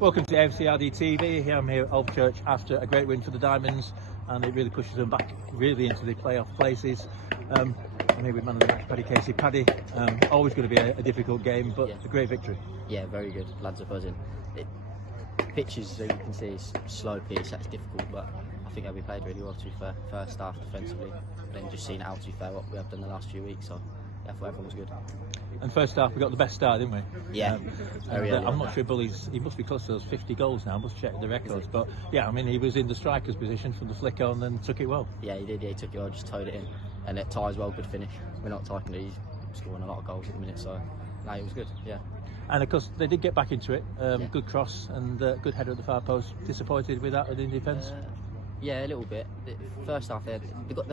Welcome to AFCRDTV. Here I'm here at Alvechurch after a great win for the Diamonds, and it really pushes them back really into the playoff places. I'm here with man of the match, Paddy. Always going to be a difficult game, but a great victory. Yeah, very good. Lads are buzzing. Pitches, so you can see, it's slow pitch, that's difficult, but I think we played really well, to be fair. First half defensively, then just seeing it out, to be fair, what we have done the last few weeks, so yeah, I thought everyone was good. And first half we got the best start, didn't we? Yeah. I'm not sure he must be close to those 50 goals now. I must check the records, but yeah, I mean, he was in the striker's position from the flick on and took it well. Yeah, he did. Yeah, he took it well, just towed it in, and it ties well. Good finish. We're not typing it. He's scoring a lot of goals at the minute, so no, it was good. Yeah. And of course, they did get back into it. Good cross and good header at the far post. Disappointed with that in defence? Yeah, a little bit. First half, they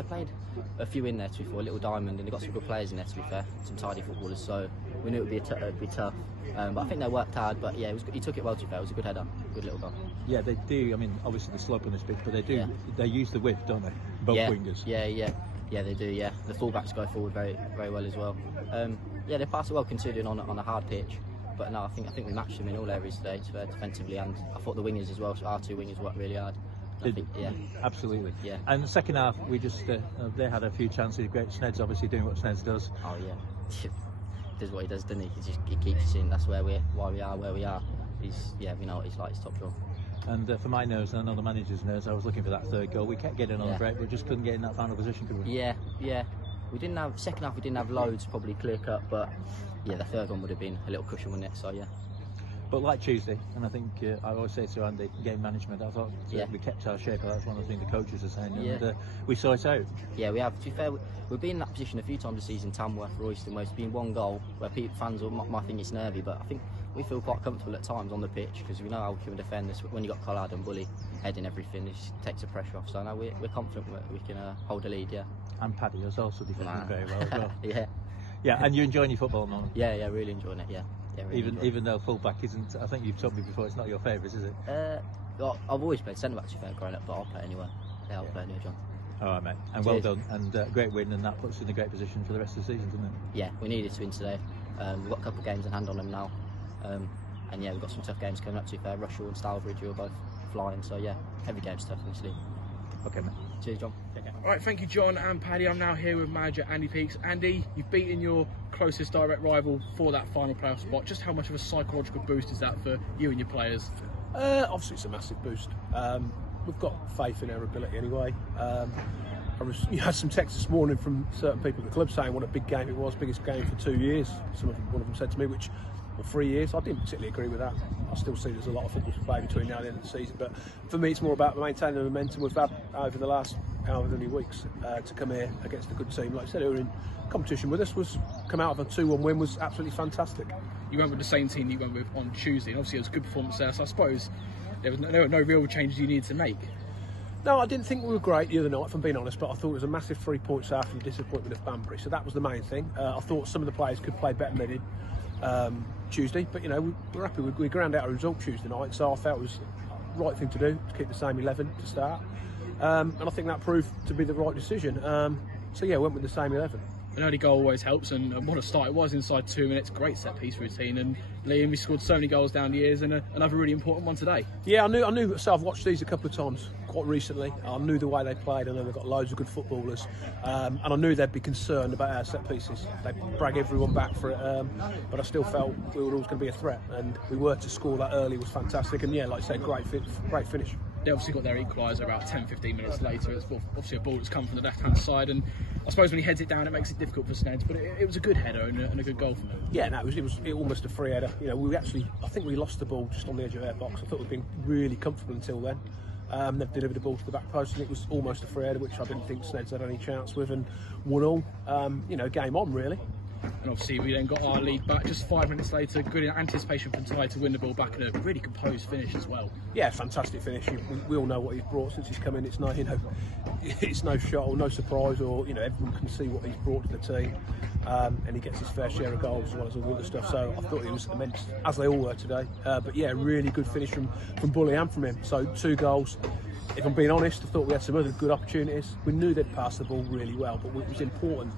played a few in there, to be fair, a little diamond, and they got some good players in there, to be fair, some tidy footballers. So we knew it would be tough. But I think they worked hard. But yeah, he took it well, to be fair. It was a good header, good little goal. Yeah, they do. I mean, obviously the slope on this pitch, but they do. Yeah. They use the width, don't they? Both wingers. Yeah, they do. Yeah, the fullbacks go forward very well as well. Yeah, they pass it well considering on a hard pitch. But no, I think we matched them in all areas today, defensively, and I thought the wingers as well. So our two wingers worked really hard. Absolutely. Yeah. And the second half, we just they had a few chances. Great Sned's obviously doing what Sned's does. Oh yeah, does what he does, doesn't he? He keeps us in. That's why we are where we are. We know what he's like. He's top draw. And for my nose and I know the manager's nose, I was looking for that third goal. We kept getting on the break, but just couldn't get in that final position, could we? Yeah. We didn't have second half. We didn't have loads, probably clear cut, but yeah, the third one would have been a little cushion, wouldn't it? So yeah. But like Tuesday, and I think I always say to Andy, game management, I thought we kept our shape. That's one of the things the coaches are saying, and we saw it out. Yeah, we have. To be fair, we've been in that position a few times this season, Tamworth, Royston, where it's been one goal, where fans might think it's nervy, but I think we feel quite comfortable at times on the pitch because we know how we can defend this. When you got Collard and Bully heading everything, it just takes the pressure off. So now we're confident we can hold a lead. Yeah. And Paddy is also defending very well as well. Yeah. Yeah, and you're enjoying your football, man? Yeah, really enjoying it. Yeah. Yeah, really even though fullback isn't, I think you've told me before, it's not your favourite, is it? Well, I've always played centre back, to be fair, growing up, but I'll play anywhere. Yeah, I'll play anywhere, John. All right, mate. And well done, and great win, and that puts us in a great position for the rest of the season, doesn't it? Yeah, we needed to win today. We've got a couple of games in hand on them now, and yeah, we've got some tough games coming up. To be fair, Rushden and Stylebridge, who are both flying. So yeah, every game's tough in this league. Okay, mate. Cheers, John. All right, thank you, John and Paddy. I'm now here with manager Andy Peakes. Andy, you've beaten your closest direct rival for that final playoff spot. Just how much of a psychological boost is that for you and your players? Obviously, it's a massive boost. We've got faith in our ability anyway. I had some texts this morning from certain people at the club saying what a big game it was, biggest game for 2 years. One of them said to me, which for 3 years, I didn't particularly agree with that. I still see there's a lot of football to play between now and the end of the season, but for me it's more about maintaining the momentum we've had over the last however many weeks to come here against a good team. Like I said, who were in competition with us, come out of a 2-1 win was absolutely fantastic. You went with the same team you went with on Tuesday, and obviously it was a good performance there, so I suppose there were no real changes you needed to make. No, I didn't think we were great the other night, if I'm being honest, but I thought it was a massive 3 points after the disappointment of Banbury, so that was the main thing. I thought some of the players could play better than they did Tuesday, but you know, we're happy. We ground out a result Tuesday night, so I felt it was the right thing to do, to keep the same 11 to start, and I think that proved to be the right decision. So yeah, went with the same 11. An early goal always helps, and what a start it was inside 2 minutes. Great set piece routine, and Liam, we scored so many goals down the years, and another really important one today. Yeah, I knew. So I've watched these a couple of times quite recently. I knew the way they played. I know they've got loads of good footballers, and I knew they'd be concerned about our set pieces. They'd brag everyone back for it, but I still felt we were always going to be a threat, and we were to score that early was fantastic. And yeah, like I said, great finish. They obviously got their equaliser about 10-15 minutes later. It's obviously a ball that's come from the left-hand side, and I suppose when he heads it down, it makes it difficult for Sneds. But it was a good header and a good goal from him. Yeah, no, it was almost a free header. You know, I think we lost the ball just on the edge of our box. I thought we'd been really comfortable until then. They've delivered the ball to the back post, and it was almost a free header, which I didn't think Sneds had any chance with, and 1-1. You know, game on really. And obviously we then got our lead back just 5 minutes later. Good anticipation from Ty to win the ball back, and a really composed finish as well. Yeah, fantastic finish. We all know what he's brought since he's come in. It's no shot or no surprise, or you know, everyone can see what he's brought to the team, and he gets his fair share of goals as well as all the other stuff. So I thought he was immense, as they all were today. But yeah, really good finish from Bully and from him. So 2 goals. If I'm being honest, I thought we had some other good opportunities. We knew they'd pass the ball really well, but it was important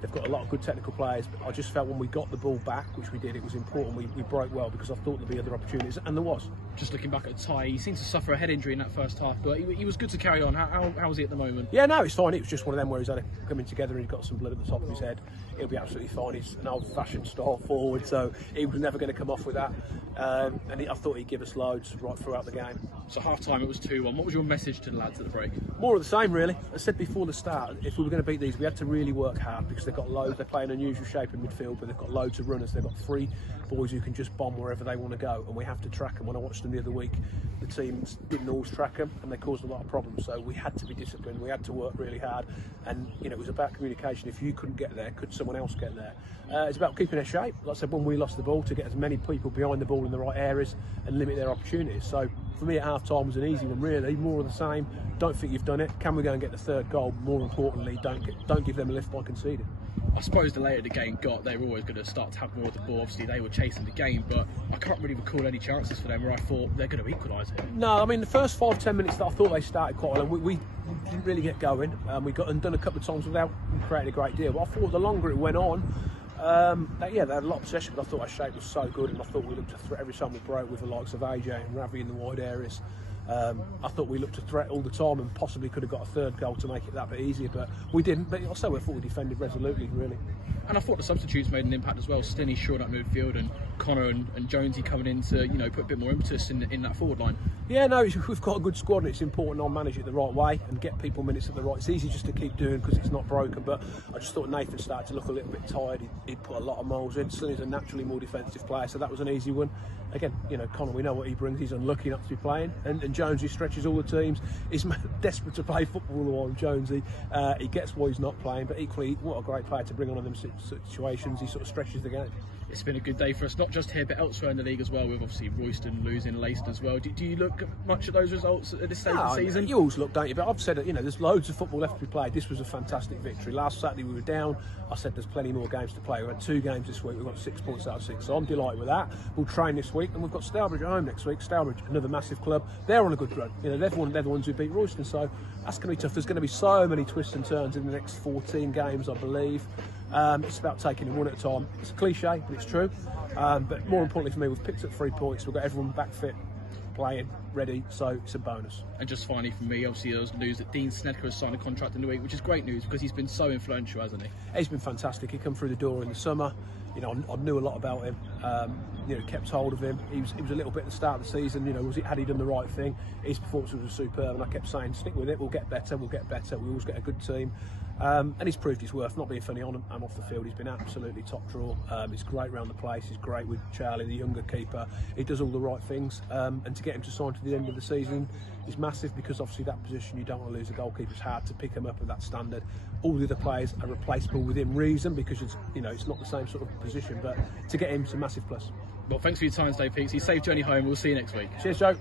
They've got a lot of good technical players, but I just felt when we got the ball back, which we did, it was important. We broke well because I thought there'd be other opportunities, and there was. Just looking back at Ty, he seemed to suffer a head injury in that first half, but he was good to carry on. How was he at the moment? Yeah, no, it's fine. It was just one of them where he's had it coming together and he's got some blood at the top of his head. He'll be absolutely fine. He's an old-fashioned style forward, so he was never going to come off with that. I thought he'd give us loads right throughout the game. So half-time it was 2-1. What was your message to the lads at the break? More of the same, really. I said before the start, if we were going to beat these, we had to really work hard because they've got loads. They play an unusual shape in midfield, but they've got loads of runners. They've got 3 boys who can just bomb wherever they want to go, and we have to track them. When I watched them the other week, the teams didn't always track them, and they caused a lot of problems. So we had to be disciplined. We had to work really hard, and it was about communication. If you couldn't get there, could someone else get there? It's about keeping their shape. Like I said, when we lost the ball, to get as many people behind the ball in the right areas and limit their opportunities. So for me, at half-time was an easy one, really. More of the same. Don't think you've done it. Can we go and get the 3rd goal? More importantly, don't give them a lift by conceding. I suppose the later the game got, they were always going to start to have more of the ball. Obviously, they were chasing the game, but I can't really recall any chances for them where I thought they're going to equalise it. No, I mean, the first 5-10 minutes that I thought they started quite well, we didn't really get going. We got undone a couple of times without creating a great deal. But I thought the longer it went on, they had a lot of possession, but I thought our shape was so good, and I thought we looked to threat every time we broke with the likes of AJ and Ravi in the wide areas. I thought we looked to threat all the time and possibly could have got a 3rd goal to make it that bit easier, but we didn't. But also, I thought we defended resolutely, really. And I thought the substitutes made an impact as well. Stinney shored up midfield, and Connor and Jonesy coming in to put a bit more impetus in that forward line. Yeah, no, we've got a good squad, and it's important I'll manage it the right way and get people minutes at the right. It's easy just to keep doing because it's not broken, but I just thought Nathan started to look a little bit tired. He'd put a lot of miles in. Stinney's a naturally more defensive player, so that was an easy one. Again, Connor, we know what he brings. He's unlucky not to be playing, and Jonesy stretches all the teams. He's desperate to play football all the while, Jonesy. He gets why he's not playing, but equally, what a great player to bring on in them situations. He sort of stretches the game. It's been a good day for us, not just here but elsewhere in the league as well, with obviously Royston losing, Leicester as well. Do you look much at those results at this stage of the season? You always look, don't you? But I've said that, there's loads of football left to be played. This was a fantastic victory. Last Saturday we were down. I said there's plenty more games to play. We've had 2 games this week. We've got 6 points out of 6, so I'm delighted with that. We'll train this week, and we've got Stourbridge at home next week. Stourbridge, another massive club. They're on a good run. They're the ones who beat Royston, so that's going to be tough. There's going to be so many twists and turns in the next 14 games, I believe. It's about taking them one at a time. It's a cliche, but it's true. But more importantly for me, we've picked up 3 points. We've got everyone back fit, playing, ready, so it's a bonus. And just finally for me, obviously there was news that Dean Snedeker has signed a contract in the week, which is great news because he's been so influential, hasn't he? He's been fantastic. He come through the door in the summer. I knew a lot about him. Kept hold of him. He was a little bit at the start of the season. Had he done the right thing? His performance was superb, and I kept saying, stick with it. We'll get better. We'll get better. We always get a good team. And he's proved his worth. Not being funny on and off the field, he's been absolutely top draw. He's great around the place. He's great with Charlie, the younger keeper. He does all the right things. And to get him to sign to the end of the season is massive because obviously that position you don't want to lose a goalkeeper. It's hard to pick him up at that standard. All the other players are replaceable within reason because it's not the same sort of position. But to get him, it's a massive plus. Well, thanks for your time today, Pete. Safe journey home. We'll see you next week. Cheers, Joe.